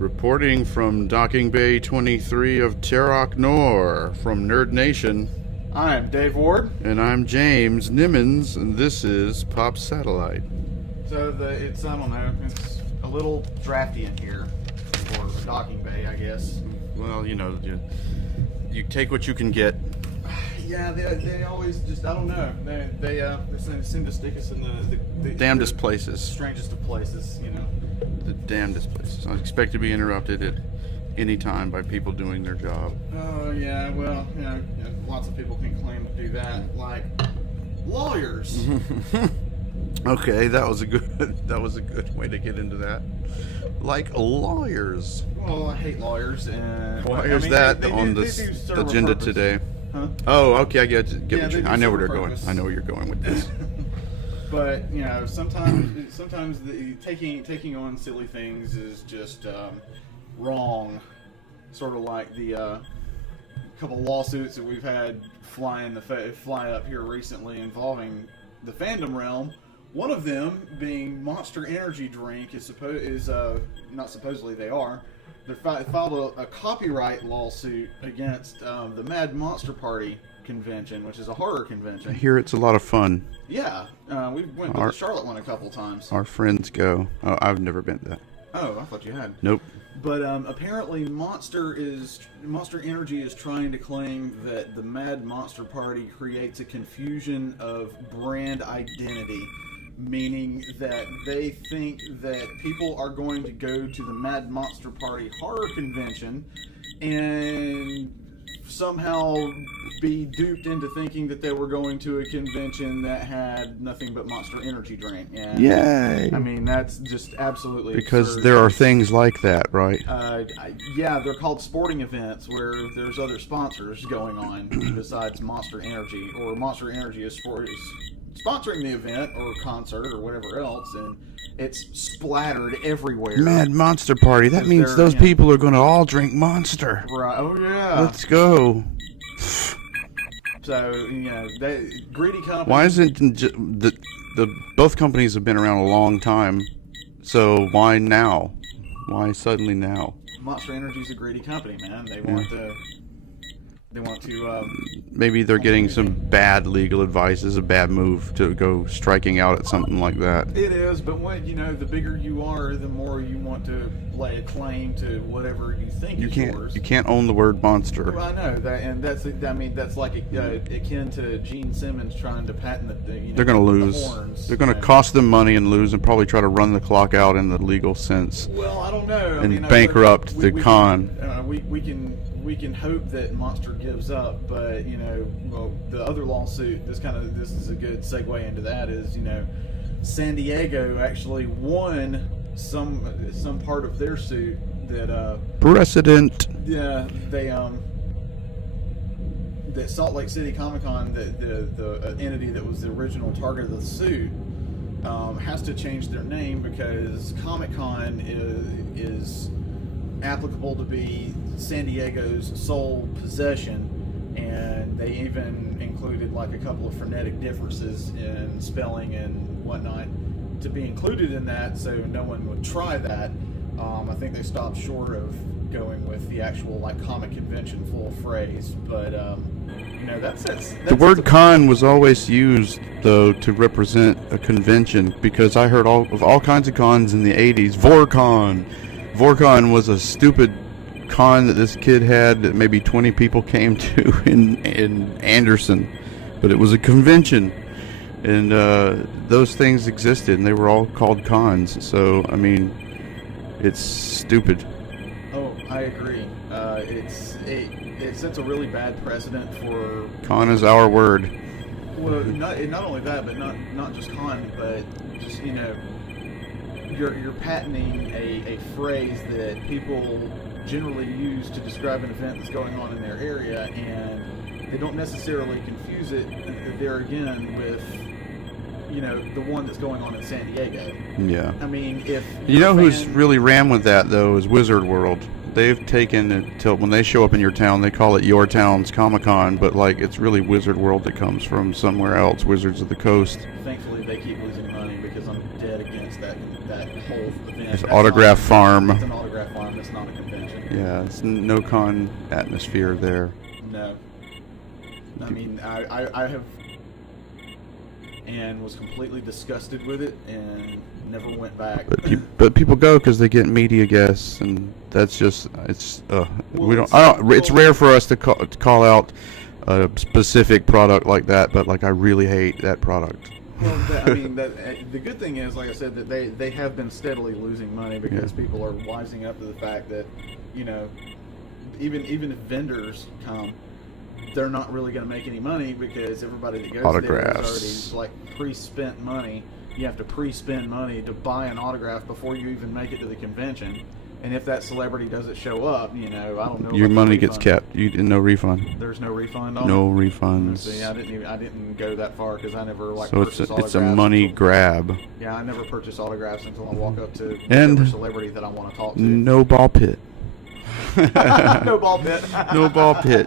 Reporting from Docking Bay 23 of Terrock Nor from Nerd Nation. I'm Dave Ward. And I'm James Nimmons, and this is Pop Satellite. So it's, I don't know, it's a little drafty in here for Docking Bay, I guess. Well, you know, you take what you can get. Yeah, they always just, I don't know, they seem to stick us in the damnedest places. Strangest of places, you know. The damnedest places. I expect to be interrupted at any time by people doing their job. Oh, yeah, well, lots of people can claim to do that, like lawyers. Okay, that was a good way to get into that. Like lawyers. Well, I hate lawyers. And why is that on the agenda today? Huh? Oh, okay, I get what you. I know where you're going. I know where you're going with this. But sometimes taking on silly things is just wrong. Sort of like the couple lawsuits that we've had fly up here recently involving the fandom realm. One of them being Monster Energy drink not supposedly they are. They filed a copyright lawsuit against the Mad Monster Party convention, which is a horror convention. I hear it's a lot of fun. Yeah, we went to the Charlotte one a couple times. Our friends go. Oh, I've never been to that. Oh, I thought you had. Nope. But apparently Monster Energy is trying to claim that the Mad Monster Party creates a confusion of brand identity, meaning that they think that people are going to go to the Mad Monster Party horror convention and somehow be duped into thinking that they were going to a convention that had nothing but Monster Energy drink. And, yay! I mean, that's just absolutely because absurd. There are things like that, right? Yeah, they're called sporting events where there's other sponsors going on besides Monster Energy, or Monster Energy is sponsoring the event or concert or whatever else, and it's splattered everywhere. Mad Monster Party. That means those people are going to all drink Monster. Right. Oh yeah. Let's go. So greedy company. Why isn't the both companies have been around a long time? So why now? Why suddenly now? Monster Energy's a greedy company, man. They want to. Maybe they're getting some bad legal advice. Is a bad move to go striking out at something like that. It is, but the bigger you are, the more you want to lay a claim to whatever you think is yours. You can't own the word monster. Well, I know that, and that's like akin to Gene Simmons trying to patent they're going to lose. Horns, they're going to cost them money and lose, and probably try to run the clock out in the legal sense. Well, I don't know. And bankrupt the con. We can hope that Monster gives up, but the other lawsuit. This is a good segue into that. Is San Diego actually won some part of their suit that precedent. Yeah, that Salt Lake City Comic Con, the entity that was the original target of the suit, has to change their name because Comic Con is applicable to be San Diego's sole possession, and they even included like a couple of phonetic differences in spelling and whatnot to be included in that, so no one would try that. I think they stopped short of going with the actual like comic convention full phrase, but that's the word con was always used though to represent a convention, because I heard of all kinds of cons in the 80s. Vorcon was a stupid con that this kid had that maybe 20 people came to in Anderson, but it was a convention, and those things existed, and they were all called cons. So I mean, it's stupid. Oh, I agree. It sets a really bad precedent for con is our word. Well, not only that, but not just con, but just you're patenting a phrase that people generally use to describe an event that's going on in their area, and they don't necessarily confuse it there again with the one that's going on in San Diego. Yeah. I mean, if who's really ran with that though is Wizard World. They've taken it till when they show up in your town, they call it your town's Comic-Con, but like it's really Wizard World that comes from somewhere else, Wizards of the Coast. Thankfully, they keep losing money because I'm dead against that whole event. It's That's autograph not, farm. It's an autograph farm. It's not a convention. Yeah, it's no con atmosphere there. No. I mean, I have, and was completely disgusted with it, and never went back. But people go because they get media guests, and that's just it's. We don't. I don't. It's rare for us to call out a specific product like that, but like I really hate that product. Well, I mean, the good thing is, like I said, that they have been steadily losing money because people are wising up to the fact that, you know, even if vendors come, they're not really going to make any money because everybody that goes Autographs. there is already like pre-spent money. You have to pre-spend money to buy an autograph before you even make it to the convention. And if that celebrity doesn't show up, you know, I don't know. Your money gets kept. No refund. There's no refund on no it? refunds. See, I didn't go that far because I never So it's a money grab. Yeah, I never purchase autographs until I walk up to And whatever celebrity that I want to talk to. No ball pit. No ball pit. No ball pit.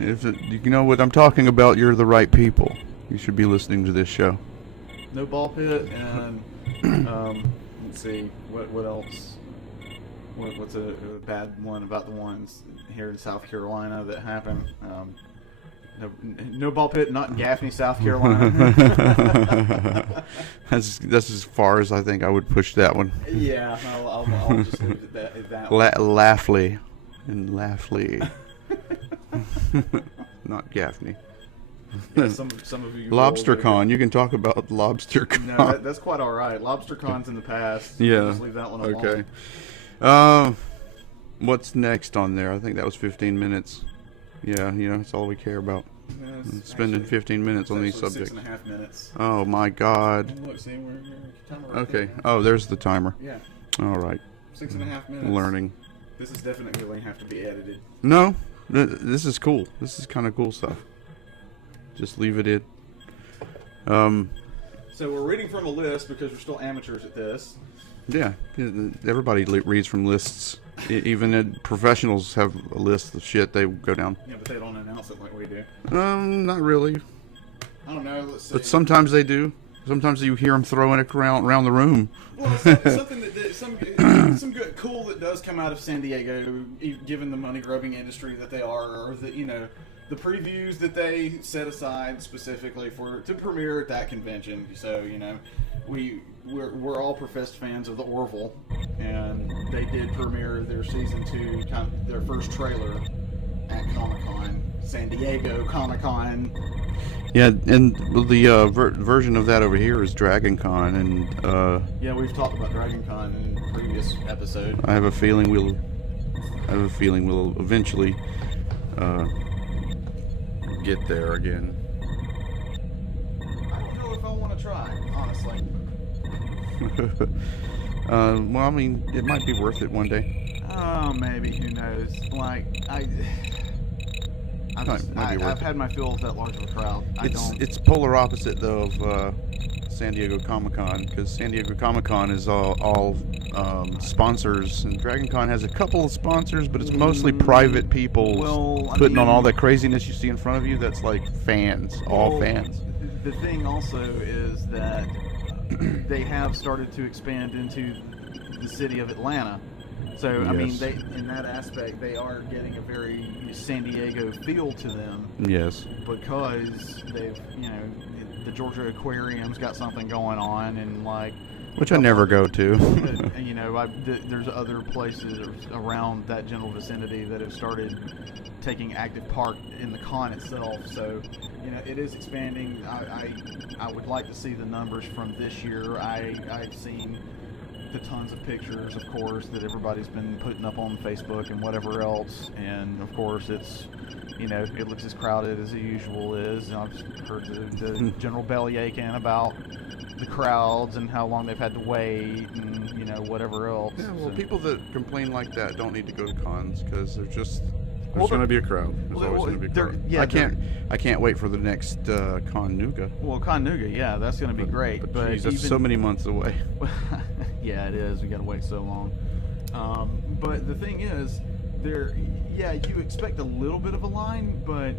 If you know what I'm talking about, you're the right people. You should be listening to this show. No ball pit, and let's see what else. What's a bad one about the ones here in South Carolina that happened? No ball pit, not in Gaffney, South Carolina. That's as far as I think I would push that one. Yeah, I'll just leave it at that. Laughley and Laughley, not Gaffney. Yeah, some of you. LobsterCon. You can talk about LobsterCon. No, that's quite all right. LobsterCon's in the past. Yeah. Just leave that one alone. Okay. What's next on there? I think that was 15 minutes. Yeah, that's all we care about. Yeah, Spending 15 minutes on these subjects. 6.5 minutes. Oh my God. Oh, look, see, we're timer right Okay. there. Oh, there's the timer. Yeah. All right. 6.5 minutes. Learning. This is definitely going to have to be edited. No, this is cool. This is kind of cool stuff. Just leave it in. So we're reading from a list because we're still amateurs at this. Yeah, everybody reads from lists. Even professionals have a list of shit they go down. Yeah, but they don't announce it like we do. Not really. I don't know. Let's see. But sometimes they do. Sometimes you hear them throwing it around the room. Well, something that some good cool that does come out of San Diego, given the money grubbing industry that they are, or the the previews that they set aside specifically to premiere at that convention. So we're all professed fans of the Orville, and they did premiere their season 2, their first trailer at Comic-Con, San Diego Comic-Con. Yeah, and the version of that over here is Dragon Con, and yeah, we've talked about Dragon Con in a previous episode. I have a feeling we'll eventually get there again. I don't know if I want to try, honestly. Well, I mean, it might be worth it one day. Oh, maybe. Who knows? Like, I've had my fill of that large of a crowd. It's polar opposite though of San Diego Comic-Con, because San Diego Comic-Con is all sponsors, and Dragon Con has a couple of sponsors, but it's mostly private people putting on all that craziness you see in front of you. That's like fans, all fans. The thing also is that they have started to expand into the city of Atlanta. So, I mean, in that aspect, they are getting a very San Diego feel to them. Yes. Because they've, the Georgia Aquarium's got something going on, and which I never go to. But, there's other places around that general vicinity that have started taking active part in the con itself. So, it is expanding. I would like to see the numbers from this year. I've seen the tons of pictures, of course, that everybody's been putting up on Facebook and whatever else, and of course it's, it looks as crowded as it usual is. I've heard the general bellyaching about the crowds and how long they've had to wait and whatever else. Yeah, well, people that complain like that don't need to go to cons, because there's going to be a crowd. There's always going to be a crowd. Yeah, I can't wait for the next Con Nuga. Well, Con Nuga, yeah, that's going to be great. But geez, that's so many months away. Yeah, it is. We got to wait so long. But the thing is, you expect a little bit of a line, but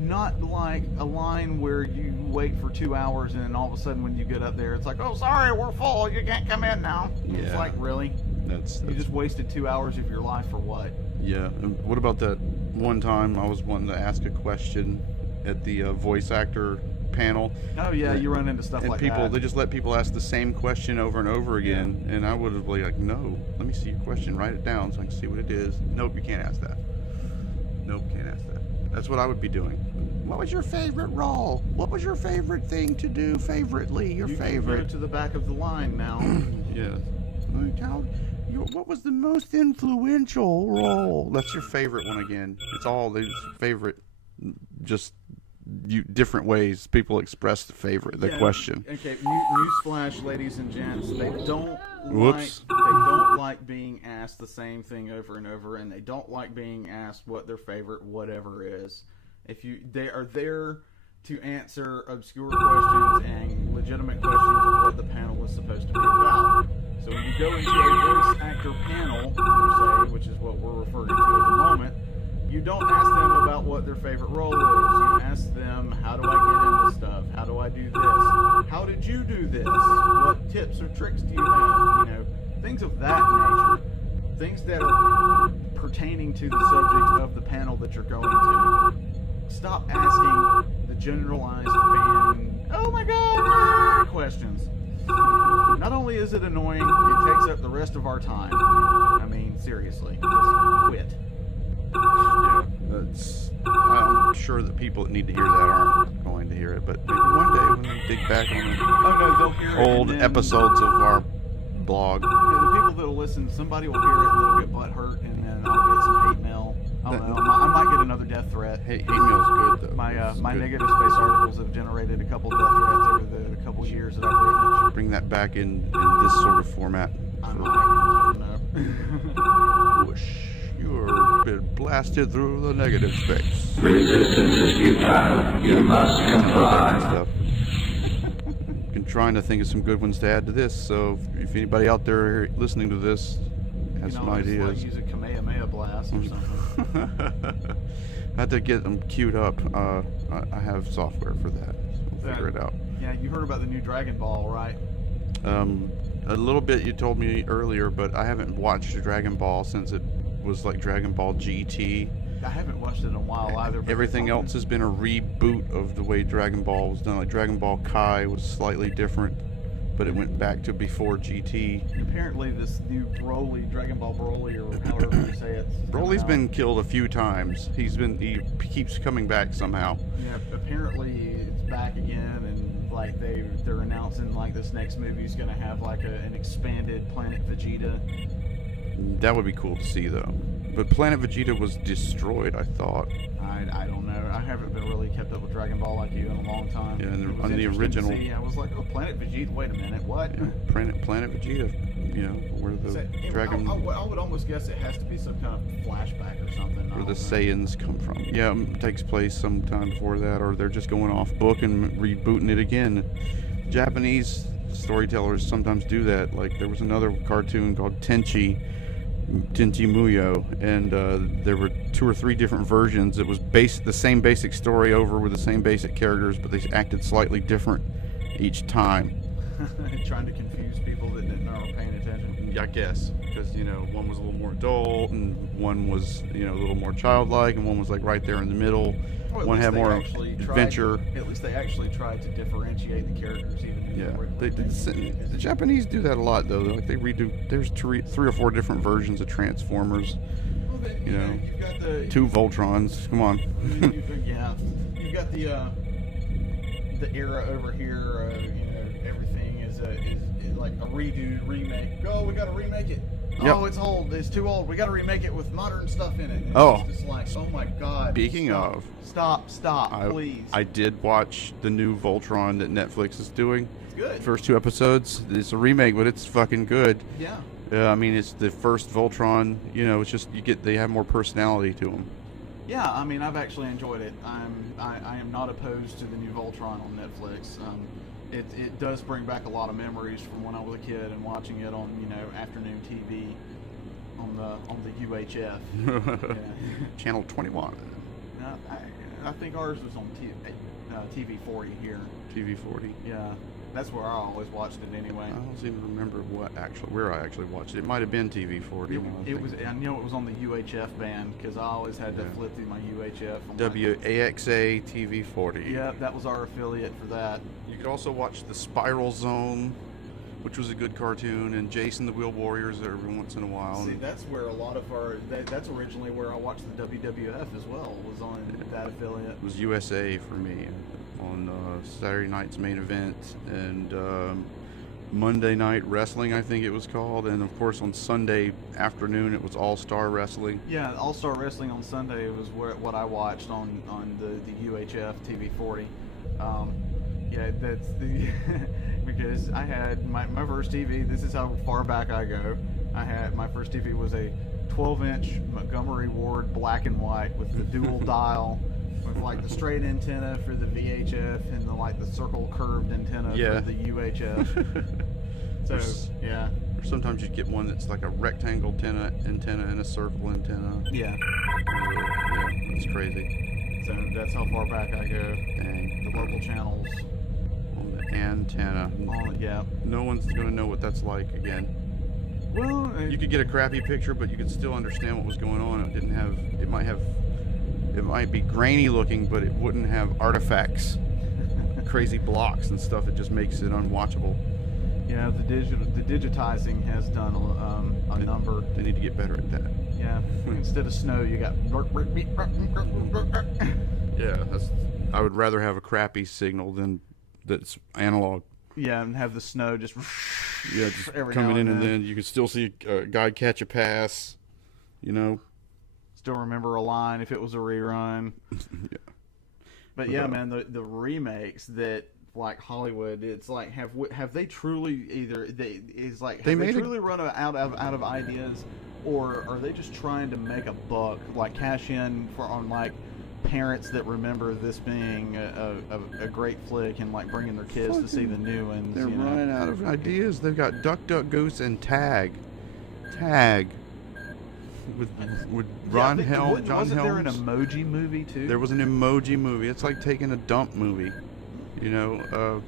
not like a line where you wait for 2 hours and then all of a sudden when you get up there, it's like, oh, sorry, we're full. You can't come in now. Yeah. It's like, really? That's You just wasted 2 hours of your life for what? yeah. And what about that one time I was wanting to ask a question at the voice actor panel? Oh, yeah, you run into stuff And like people, that. they just let people ask the same question over and over again, and I would have been like, no, let me see your question, write it down so I can see what it is. Nope, you can't ask that. Nope, can't ask that. That's what I would be doing. What was your favorite role? What was your favorite thing to do? Favoritely, your You can favorite. go to the back of the line now. Yes. What was the most influential role? That's your favorite one again. It's all these favorite, just different ways people express the favorite, the Yeah, question. Okay, newsflash, ladies and gents. They don't Whoops. like being asked the same thing over and over, and they don't like being asked what their favorite whatever is. They are there to answer obscure questions and legitimate questions of what the panel is supposed to be about. So when you go into a voice actor panel, per se, which is what we're referring to at the moment, you don't ask them about what their favorite role is. You ask them, how do I get into stuff? How do I do this? How did you do this? What tips or tricks do you have? You know, things of that nature. Things that are pertaining to the subject of the panel that you're going to. Stop asking the generalized fan, oh my god, questions. Not only is it annoying, it takes up the rest of our time. I mean, seriously, just quit. Yeah, I'm sure that people that need to hear that aren't going to hear it, but maybe one day when we dig back on Oh no, they'll hear it. old and then, episodes of our blog. Yeah, the people that'll listen, somebody will hear it and they'll get butt hurt, and then I'll get some hate mail. I don't know. I might get another death threat. Hate mail's good though. My It's my good. negative space articles have generated a couple death threats over the couple years that I've written. Bring that back in this sort of format. I might. No. Whoosh. You've been blasted through the negative space. Resistance is futile. You must comply. Stuff. Been trying to think of some good ones to add to this, so if anybody out there listening to this has some ideas. Like use a Kamehameha blast or something. I had to get them queued up. I have software for that. So we'll figure it out. Yeah, you heard about the new Dragon Ball, right? A little bit you told me earlier, but I haven't watched Dragon Ball since it was like Dragon Ball GT. I haven't watched it in a while either. But Everything else has been a reboot of the way Dragon Ball was done. Like Dragon Ball Kai was slightly different, but it went back to before GT. Apparently, this new Broly, Dragon Ball Broly, or however you say it. Broly's been killed a few times. He keeps coming back somehow. Yeah, apparently it's back again, and like they're announcing like this next movie's gonna have like an expanded Planet Vegeta. That would be cool to see though. But Planet Vegeta was destroyed, I thought. I don't know. I haven't been really kept up with Dragon Ball like you in a long time. Yeah, and It was on the interesting to original- see. I was like, oh, Planet Vegeta. Wait a minute, what? Yeah, Planet Vegeta, where the dragon, I would almost guess it has to be some kind of flashback or something. where the Saiyans come from. Yeah, it takes place sometime before that, or they're just going off book and rebooting it again. Japanese storytellers sometimes do that. Like there was another cartoon called Tenchi Muyo, and there were 2 or 3 different versions. It was the same basic story over with the same basic characters, but they acted slightly different each time. Trying to confuse people that didn't know or paying attention. I guess because one was a little more adult, and one was a little more childlike, and one was like right there in the middle. Well, at One least had they more actually adventure. At least they actually tried to differentiate the characters, even. In Yeah, the Japanese do that a lot though. Like they redo. There's 3 or 4 different versions of Transformers. Well, then, You know, you've got the 2 Voltrons. Come on. yeah, you've got the era over here. Everything is like a redo, remake. Oh, we got to remake it. Yep. Oh, it's old. It's too old. We got to remake it with modern stuff in it. And Oh. it's just like, oh my god. Speaking of, Stop, please. I did watch the new Voltron that Netflix is doing. It's good. First 2 episodes. It's a remake, but it's fucking good. Yeah. I mean, it's the first Voltron. It's just they have more personality to them. Yeah, I mean, I've actually enjoyed it. I am not opposed to the new Voltron on Netflix. It does bring back a lot of memories from when I was a kid and watching it on afternoon TV on the UHF. Yeah. Channel 21. No, I think ours was on TV 40 here. TV 40. Yeah, that's where I always watched it anyway. I don't even remember where I actually watched it. It might have been TV 40. It was. I know it was on the UHF band because I always had to flip through my UHF. WAXA TV 40. Yeah, that was our affiliate for that. You could also watch the Spiral Zone, which was a good cartoon, and Jason the Wheel Warriors every once in a while. See, that's where a lot of that's originally where I watched the WWF as well, was on that affiliate. It was USA for me on Saturday night's main event, and Monday Night Wrestling, I think it was called, and of course on Sunday afternoon it was All Star Wrestling. Yeah, All Star Wrestling on Sunday was what I watched on the UHF TV 40. Yeah, that's the because I had my first TV. This is how far back I go. I had my first TV was a 12-inch Montgomery Ward black and white with the dual dial, with like the straight antenna for the VHF and the circle curved antenna for the UHF. So yeah. Or sometimes you get one that's like a rectangle antenna and a circle antenna. Yeah. Yeah, that's crazy. So that's how far back I go. Dang. The local channels. On the antenna. Yeah. No one's gonna know what that's like again. Well, you could get a crappy picture, but you could still understand what was going on. It might be grainy looking, but it wouldn't have artifacts, crazy blocks and stuff. It just makes it unwatchable. Yeah, the digitizing has done a number. They need to get better at that. Yeah, instead of snow, you got. Yeah, I would rather have a crappy signal than that's analog. Yeah, and have the snow just. Yeah, just coming in, and then you can still see a guy catch a pass. You know. Still remember a line if it was a rerun. Yeah. But yeah, man, the remakes that like Hollywood, it's like have they truly truly run out of ideas, or are they just trying to make a buck, like cash in on like parents that remember this being a great flick and like bringing their kids to see the new ones? They're running out of ideas. They've got Duck Duck Goose and Tag with Ron Helm. John Wasn't there Helms. an emoji movie too? There was an emoji movie. It's like taking a dump movie. You know,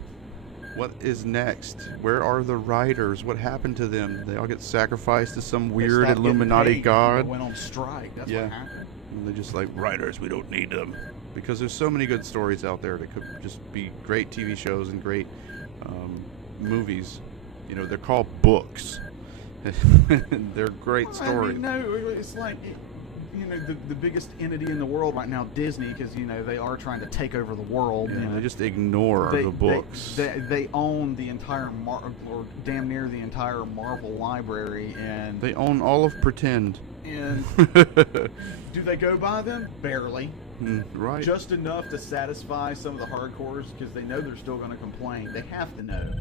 what is next? Where are the writers? What happened to them? They all get sacrificed to some weird Illuminati god. Went on strike. That's what happened. And they're just like, writers, we don't need them. Because there's so many good stories out there that could just be great TV shows and great movies. You know, they're called books. They're great stories. I mean, no, it's like, you know, the biggest entity in the world right now, Disney, because, you know, they are trying to take over the world. Yeah, you know. they just ignore the books. They own the entire, or damn near the entire Marvel library, and they own all of Pretend. And do they go by them? Barely. Right. Just enough to satisfy some of the hardcores, because they know they're still going to complain. They have to know.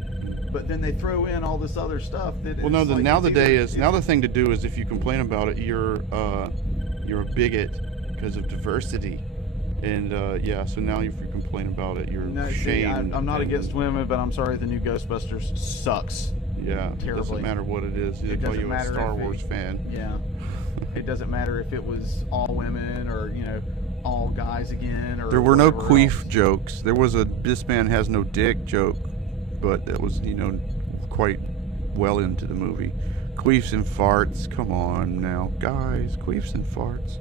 But then they throw in all this other stuff that. Well, no. Now the thing to do is, if you complain about it, you're a bigot because of diversity, and so now if you complain about it, you're shamed. I'm not against women, but I'm sorry, the new Ghostbusters sucks. Yeah, terribly. It doesn't matter what it is. They call you a Star Wars fan. Yeah. It doesn't matter if it was all women or, you know, all guys again. Or there were no queef jokes. There was a "this man has no dick" joke, but that was, you know, quite well into the movie. Queefs and farts. Come on now, guys. Queefs and farts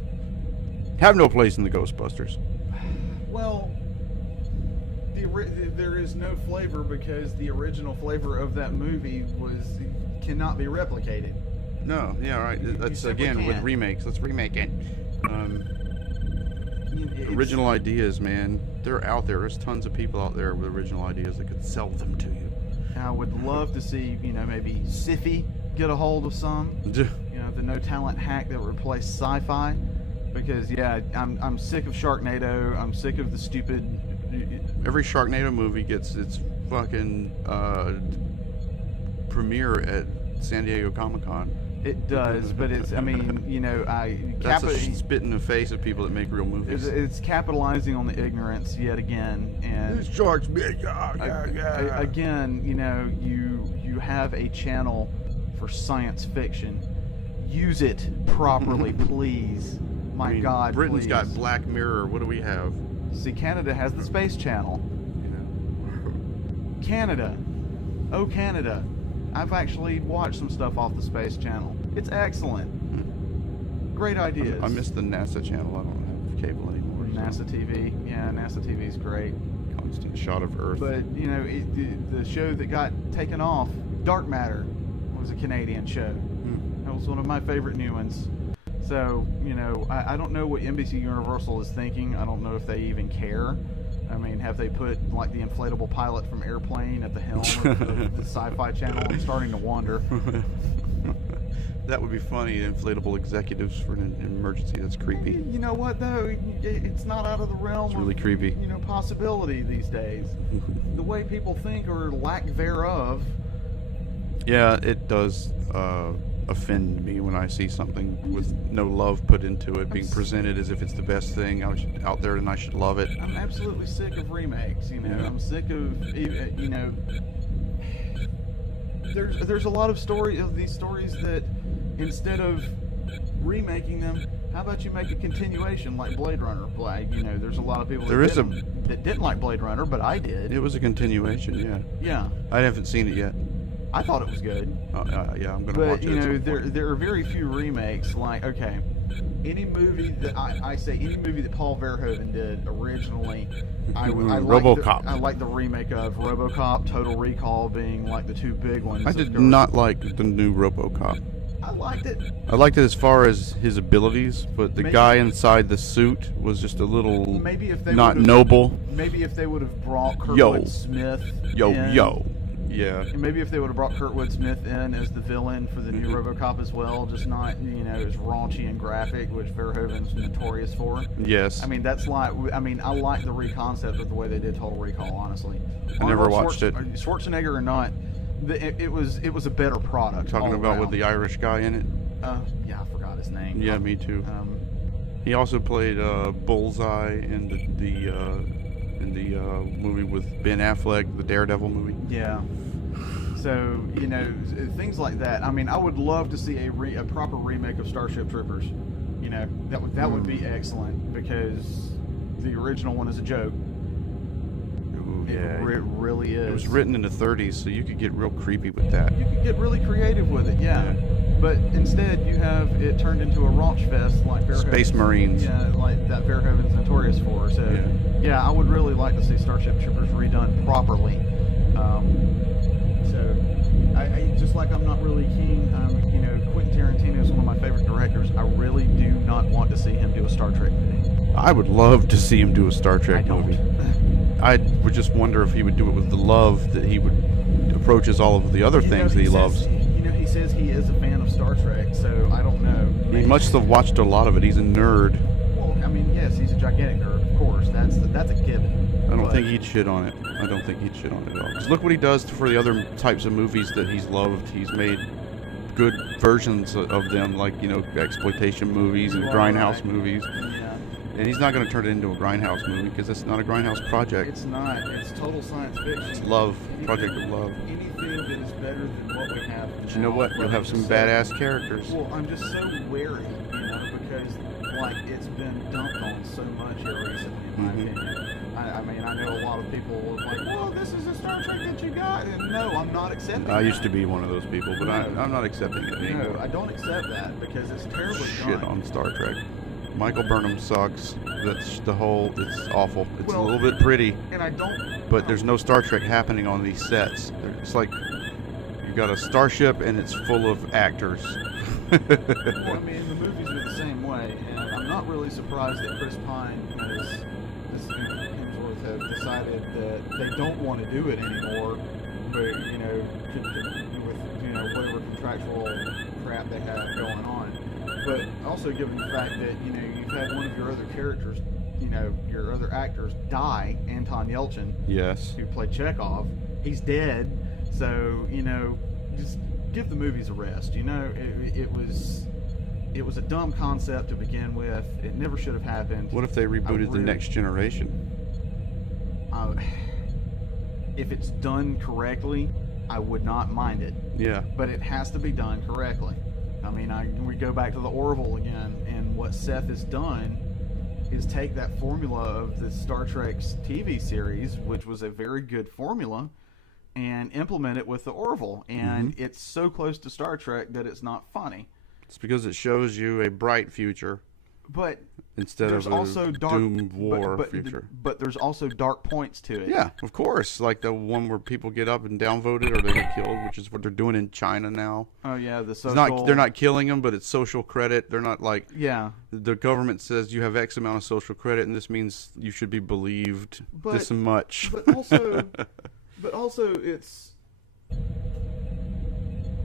have no place in the Ghostbusters. Well, there is no flavor because the original flavor of that movie cannot be replicated. No, yeah, right. That's again with remakes. Let's remake it. Original ideas, man. They're out there. There's tons of people out there with original ideas that could sell them to you. I would love to see, you know, maybe Syfy get a hold of some. You know, the no talent hack that replaced sci-fi. Because I'm sick of Sharknado. I'm sick of the stupid. Every Sharknado movie gets its fucking premiere at San Diego Comic-Con. It does, but it's, I mean, you know, that's a spit in the face of people that make real movies. It's capitalizing on the ignorance yet again, and this shark's big. Again, you know, you have a channel for science fiction. Use it properly, please. My God, Britain's please. got Black Mirror. What do we have? See, Canada has the Space Channel. Canada. Oh, Canada. I've actually watched some stuff off the Space Channel. It's excellent. Great ideas. I miss the NASA channel. I don't have cable anymore. NASA TV. Yeah, NASA TV is great. Constant shot of Earth. But, you know, the show that got taken off, Dark Matter, was a Canadian show. That was one of my favorite new ones. So, you know, I don't know what NBC Universal is thinking. I don't know if they even care. I mean, have they put, like, the inflatable pilot from Airplane at the helm of the Sci-Fi Channel? I'm starting to wonder. That would be funny, inflatable executives for an emergency. That's creepy. You know what, though? It's not out of the realm It's really of, creepy. you know, possibility these days. The way people think or lack thereof. Yeah, it does offend me when I see something with no love put into it, being presented as if it's the best thing out there and I should love it. I'm absolutely sick of remakes, you know. I'm sick of, you know, there's a lot of these stories that instead of remaking them, how about you make a continuation like Blade Runner? Like, you know, there's a lot of people that didn't like Blade Runner, but I did. It was a continuation, yeah. Yeah. I haven't seen it yet. I thought it was good. Yeah, I'm gonna But, watch it. you know, at some point. there are very few remakes. Like, okay, any movie that any movie that Paul Verhoeven did originally, I RoboCop. I like the remake of RoboCop, Total Recall being like the two big ones. I did not like the new RoboCop. I liked it. I liked it as far as his abilities, but the guy inside the suit was just a little Maybe if they not would've- noble. Maybe if they would have brought Yo. Kurtwood Smith. Yo, in, yo. Yeah. And maybe if they would have brought Kurtwood Smith in as the villain for the new RoboCop as well, just not, you know, as raunchy and graphic, which Verhoeven's notorious for. Yes. I mean, that's like, I mean, I like the reconcept of the way they did Total Recall, honestly. I never watched it. Schwarzenegger or not, it was a better product. Talking all about around. with the Irish guy in it. Yeah, I forgot his name. Yeah, me too. He also played Bullseye in the movie with Ben Affleck, the Daredevil movie. Yeah. So, you know, things like that. I mean, I would love to see a proper remake of Starship Troopers. You know, that would be excellent because the original one is a joke. Ooh, yeah. It really is. It was written in the 30s, so you could get real creepy with that. You could get really creative with it, yeah. But instead, you have it turned into a raunch fest like Verhoeven. Space Marines. Yeah, like that Verhoeven's notorious for. So, yeah, I would really like to see Starship Troopers redone properly. So, I just like I'm not really keen. You know, Quentin Tarantino is one of my favorite directors. I really do not want to see him do a Star Trek movie. I would love to see him do a Star Trek movie. I would just wonder if he would do it with the love that he would approaches all of the other things that he loves. You know, he says he is a fan of Star Trek, so I don't know. He must have watched a lot of it. He's a nerd. Well, I mean, yes, he's a gigantic nerd, of course. That's a given. I don't think he'd shit on it. I don't think he'd shit on it at all. 'Cause look what he does for the other types of movies that he's loved. He's made good versions of them, like, you know, exploitation movies and grindhouse movies. Yeah. And he's not going to turn it into a grindhouse movie because it's not a grindhouse project. It's not. It's total science fiction. It's love, project of love. Anything that is better than what we have. But you know what? You'll have some badass characters. Well, I'm just so wary, you know, because like it's been dumped on so much here recently, in my opinion. I mean, I know a lot of people are like, well, this is a Star Trek that you got, and no, I'm not accepting I that. used to be one of those people, but I'm not accepting it anymore. No, I don't accept that because it's terribly Shit done. on Star Trek. Michael Burnham sucks. That's the whole. It's awful. It's Well, a little bit pretty, And I don't. but there's no Star Trek happening on these sets. It's like you've got a starship and it's full of actors. Well, I mean, the movies are the same way, and I'm not really surprised that Chris Pine Hemsworth have decided that they don't want to do it anymore. But you know, with you know whatever contractual crap they have going on. But also given the fact that you know you've had one of your other characters, you know, your other actors die, Anton Yelchin, Yes. who played Chekhov, he's dead. So you know, just give the movies a rest. You know, it was a dumb concept to begin with. It never should have happened. What if they rebooted the Next Generation? If it's done correctly, I would not mind it. Yeah. But it has to be done correctly. I mean, we go back to the Orville again, and what Seth has done is take that formula of the Star Trek's TV series, which was a very good formula, and implement it with the Orville. And it's so close to Star Trek that it's not funny. It's because it shows you a bright future. But instead there's of a also doomed war but future. But there's also dark points to it. Yeah, of course. Like the one where people get up and downvoted or they get killed, which is what they're doing in China now. Oh yeah, the social. They're not killing them, but it's social credit. They're not like Yeah. the government says you have X amount of social credit, and this means you should be believed this much. But also it's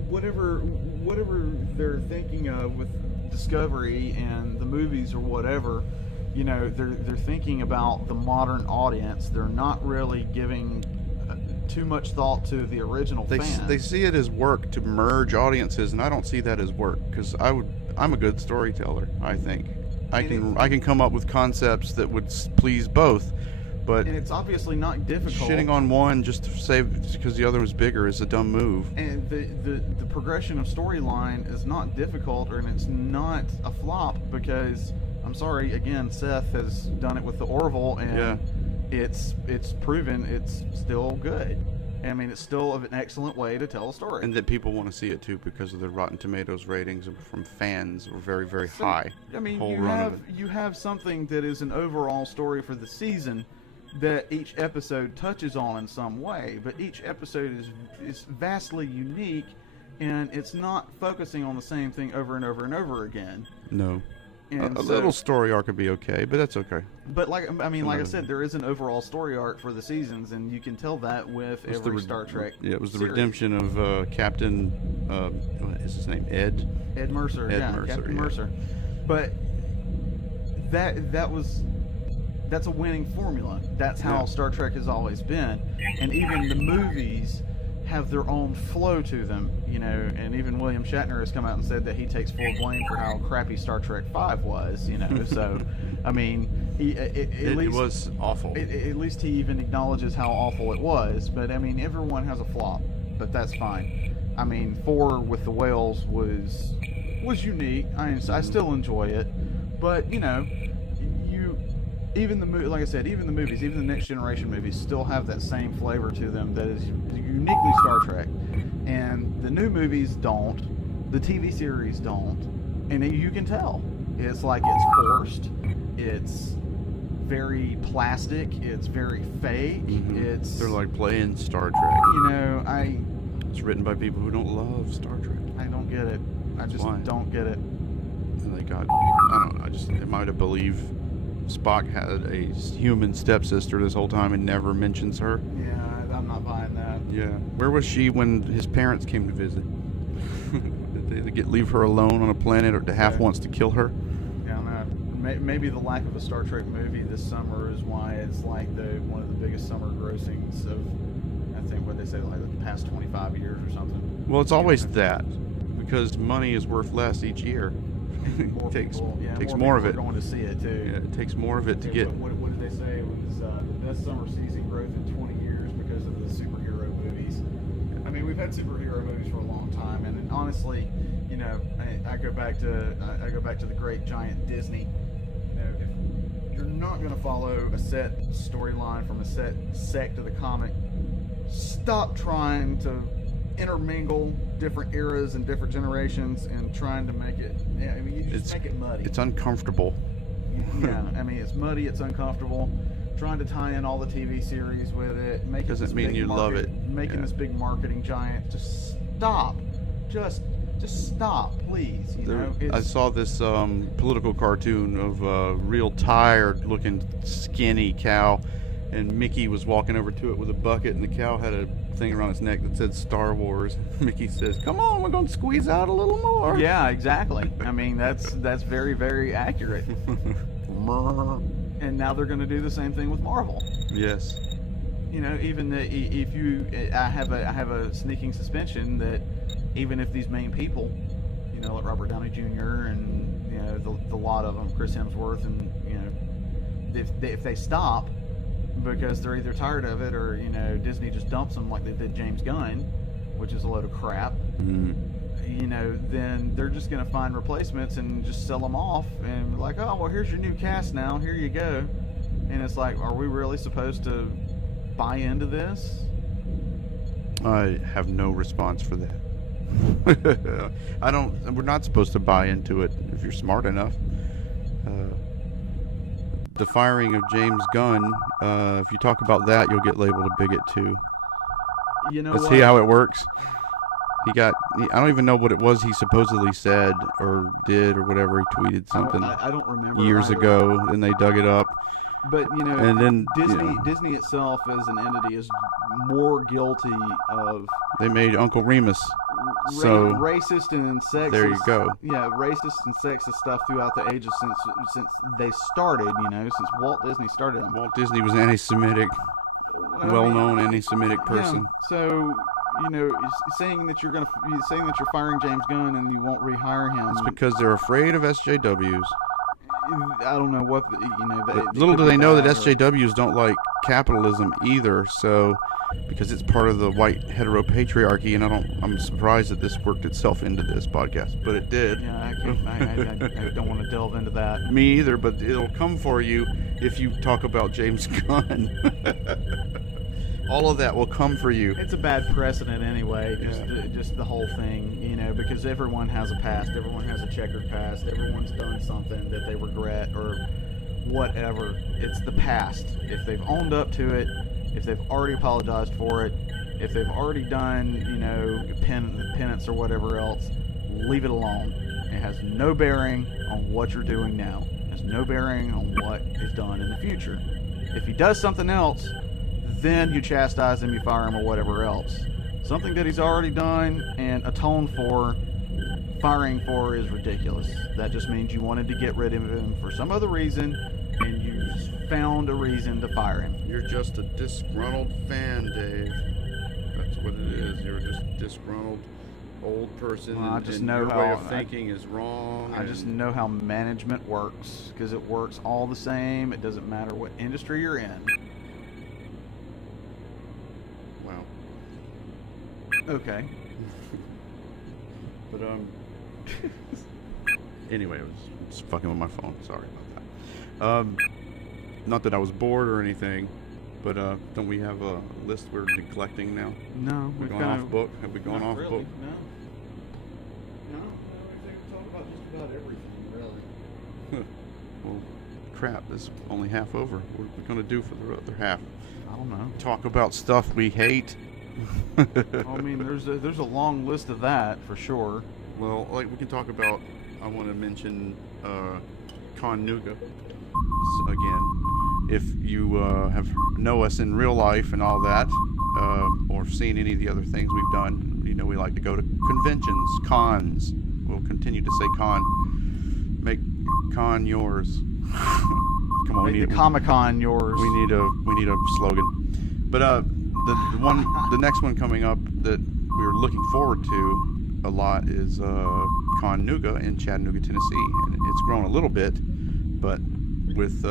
whatever they're thinking of with Discovery and the movies or whatever, you know, they're thinking about the modern audience. They're not really giving too much thought to the original fans. They see it as work to merge audiences, and I don't see that as work because I'm a good storyteller. I think I can come up with concepts that would please both. But and it's obviously not difficult. Shitting on one just to say because the other was bigger is a dumb move. And the progression of storyline is not difficult, and it's not a flop because I'm sorry, again, Seth has done it with the Orville, and it's proven it's still good. I mean, it's still an excellent way to tell a story. And that people want to see it too because of the Rotten Tomatoes ratings from fans were very, very high. I mean, Whole you have something that is an overall story for the season that each episode touches on in some way, but each episode is vastly unique, and it's not focusing on the same thing over and over and over again. No. And a little story arc would be okay, but that's okay. But like I said, there is an overall story arc for the seasons, and you can tell that with every Star Trek. Yeah, it was the series. redemption of Captain. What is his name? Ed Mercer. Captain Mercer. But that's a winning formula. That's how Star Trek has always been, and even the movies have their own flow to them, you know. And even William Shatner has come out and said that he takes full blame for how crappy Star Trek V was, you know. So, I mean, it was awful. At least he even acknowledges how awful it was. But I mean, everyone has a flop, but that's fine. I mean, 4 with the whales was unique. I still enjoy it, but you know, even the movies, even the Next Generation movies, still have that same flavor to them that is uniquely Star Trek, and the new movies don't. The TV series don't, and you can tell. It's like it's forced. It's very plastic. It's very fake. They're like playing Star Trek. You know, It's written by people who don't love Star Trek. I don't get it. I just don't get it. And they got, I don't know. I might have believed Spock had a human stepsister this whole time and never mentions her. Yeah, I'm not buying that. Yeah. Where was she when his parents came to visit? Did they leave her alone on a planet, or the half wants to kill her? Yeah, I don't know. Maybe the lack of a Star Trek movie this summer is why it's like one of the biggest summer grossings of, I think, what they say, like the past 25 years or something. Well, it's always that, because money is worth less each year. It takes more of it. Going to see it too. Yeah, it takes more of it to get. What did they say? It was the best summer season growth in 20 years because of the superhero movies. I mean, we've had superhero movies for a long time, and honestly, you know, I go back to the great giant Disney. You know, if you're not going to follow a set storyline from a set sect of the comic, stop trying to intermingle different eras and different generations and trying to make it. Yeah, I mean, you just make it muddy. It's uncomfortable. Yeah, I mean, it's muddy. It's uncomfortable. Trying to tie in all the TV series with it, doesn't mean you love it. Making this big marketing giant. Just stop. Just stop, please. You know, I saw this political cartoon of a real tired-looking, skinny cow, and Mickey was walking over to it with a bucket, and the cow had a thing around its neck that said Star Wars. Mickey says, "Come on, we're going to squeeze out a little more." Yeah, exactly. I mean, that's very, very accurate. And now they're going to do the same thing with Marvel. Yes. You know, even I have a sneaking suspicion that even if these main people, you know, like Robert Downey Jr. and, you know, the lot of them, Chris Hemsworth, and, you know, if they stop because they're either tired of it or, you know, Disney just dumps them like they did James Gunn, which is a load of crap. then they're just going to find replacements and just sell them off and be like, oh, well, here's your new cast now. Here you go. And it's like, are we really supposed to buy into this? I have no response for that. We're not supposed to buy into it if you're smart enough. The firing of James Gunn, if you talk about that, you'll get labeled a bigot too. Let's see how it works. I don't even know what it was he supposedly said or did or whatever. He tweeted something I don't remember years either. ago, and they dug it up. But and then Disney itself as an entity is more guilty of. They made Uncle Remus so racist and sexist. There you go. Yeah, racist and sexist stuff throughout the ages since they started. since Walt Disney started them. Walt Disney was anti-Semitic, well-known anti-Semitic person. Yeah, so saying that you're firing James Gunn and you won't rehire him. It's because they're afraid of SJWs. I don't know what little do they know that SJWs don't like capitalism either. So, because it's part of the white heteropatriarchy, and I'm surprised that this worked itself into this podcast, but it did. Yeah, I don't want to delve into that. Me either, but it'll come for you if you talk about James Gunn. All of that will come for you. It's a bad precedent anyway, just the whole thing, because everyone has a past, everyone has a checkered past, everyone's done something that they regret or whatever. It's the past. If they've owned up to it, if they've already apologized for it, if they've already done, penance or whatever else, leave it alone. It has no bearing on what you're doing now. It has no bearing on what is done in the future. If he does something else, then you chastise him, you fire him, or whatever else. Something that he's already done and atoned for, firing for is ridiculous. That just means you wanted to get rid of him for some other reason, and you found a reason to fire him. You're just a disgruntled fan, Dave. That's what it is. You're just a disgruntled old person. Well, I just know your how way of thinking is wrong. I just know how management works, because it works all the same. It doesn't matter what industry you're in. Wow. Okay. But anyway, I was just fucking with my phone. Sorry about that. Not that I was bored or anything, but don't we have a list we're neglecting now? No, We've gone off book. Have we gone off really, book? No, we can talk about just about everything, really. Well, crap. This is only half over. What are we gonna do for the other half? I don't know. Talk about stuff we hate. I mean, there's a long list of that for sure. Well, like we can talk about. I want to mention Con Nuga again. If you know us in real life and all that, or seen any of the other things we've done, we like to go to conventions, cons. We'll continue to say con. Make con yours. Come on, Make the Comic-Con yours. We need a slogan. But the next one coming up that we're looking forward to a lot is Con Nuga in Chattanooga, Tennessee, and it's grown a little bit, but with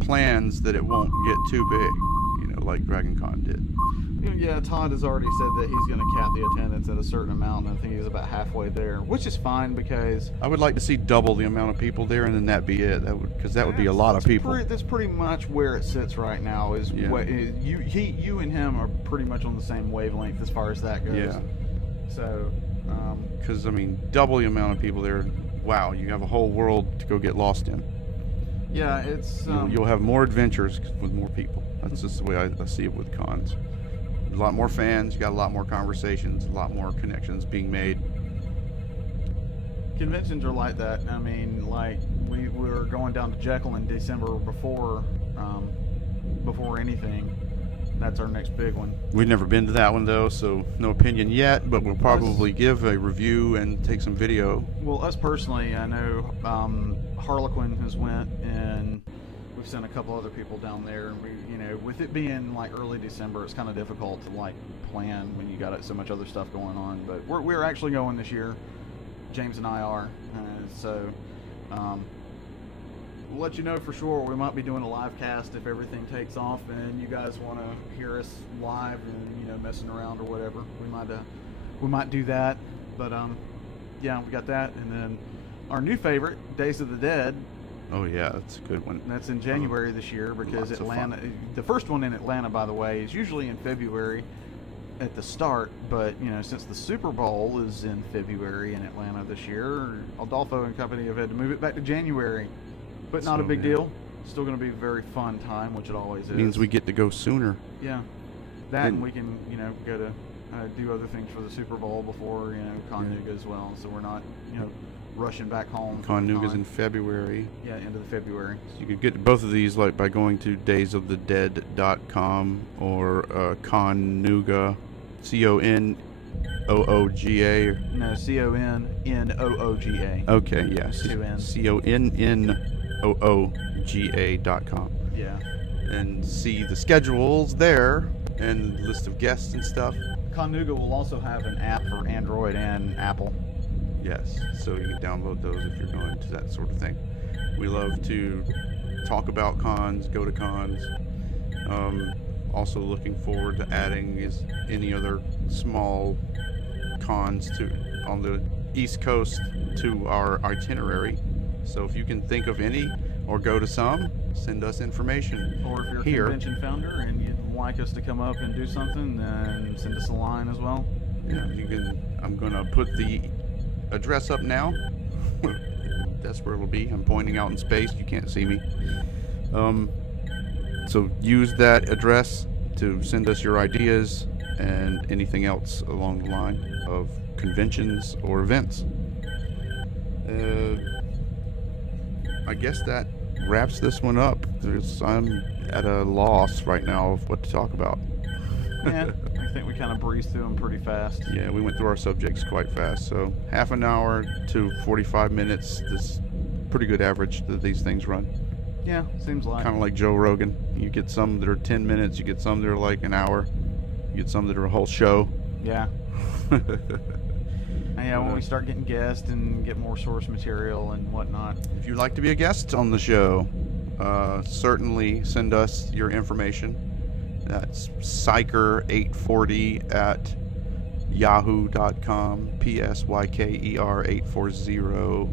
plans that it won't get too big, like Dragon Con did. Yeah, Todd has already said that he's going to cap the attendance at a certain amount, and I think he's about halfway there, which is fine because I would like to see double the amount of people there, and then that be it. That would be a lot of people. That's pretty much where it sits right now. You and him are pretty much on the same wavelength as far as that goes. Yeah. So. Because double the amount of people there. Wow, you have a whole world to go get lost in. Yeah, it's. You'll have more adventures with more people. That's just the way I see it with cons. A lot more fans, you got a lot more conversations, a lot more connections being made. Conventions are like that. I mean, like we were going down to Jekyll in December before anything. That's our next big one. We've never been to that one though, so no opinion yet, but we'll probably give a review and take some video. Well, us personally, I know Harlequin has went, and we've sent a couple other people down there, and with it being like early December, it's kind of difficult to like plan when you got so much other stuff going on. But we're actually going this year. James and I are, so we'll let you know for sure. We might be doing a live cast if everything takes off, and you guys want to hear us live and messing around or whatever. We might do that, but yeah, we got that, and then our new favorite, Days of the Dead. Oh yeah, that's a good one. That's in January this year because Lots of Atlanta. fun. The first one in Atlanta, by the way, is usually in February at the start. But since the Super Bowl is in February in Atlanta this year, Adolfo and company have had to move it back to January. But not a So, big yeah. deal. Still going to be a very fun time, which it always is. Means we get to go sooner. Yeah, that and And- we can go to do other things for the Super Bowl before Connuga as well. So we're not rushing back home. from the Connuga's con. in February. Yeah, end of February. You could get both of these by going to daysofthedead.com or Connuga, CONNOOGA. No, CONNOOGA. Okay, yeah, Two N's. CONNOOGA.com. Yeah. And see the schedules there and list of guests and stuff. Connuga will also have an app for Android and Apple. Yes, so you can download those if you're going to that sort of thing. We love to talk about cons, go to cons. Also looking forward to adding any other small cons on the East Coast to our itinerary. So if you can think of any or go to some, send us information. Or if you're a Here. convention founder and you'd like us to come up and do something, then send us a line as well. Yeah, you can. I'm gonna put the address up now. That's where it'll be. I'm pointing out in space. You can't see me. So use that address to send us your ideas and anything else along the line of conventions or events. I guess that wraps this one up. I'm at a loss right now of what to talk about. Yeah, I think we kind of breezed through them pretty fast. Yeah, we went through our subjects quite fast. So half an hour to 45 minutes. This pretty good average that these things run. Yeah, seems like. Kind of like Joe Rogan. You get some that are 10 minutes. You get some that are like an hour. You get some that are a whole show. Yeah. And yeah, when we start getting guests and get more source material and whatnot. If you'd like to be a guest on the show, certainly send us your information. That's psyker840 at yahoo.com. PSYKER840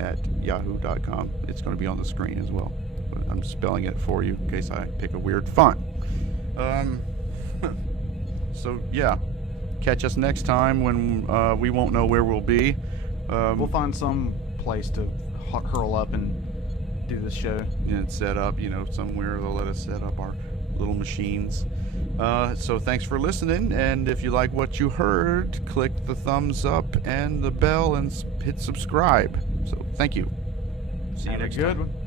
at yahoo.com. It's going to be on the screen as well, but I'm spelling it for you in case I pick a weird font. So yeah, catch us next time when we won't know where we'll be. We'll find some place to hurl up and do this show. And set up, somewhere they'll let us set up our little machines. So thanks for listening, and if you like what you heard, click the thumbs up and the bell and hit subscribe. So thank you. See you Have a next good time. one.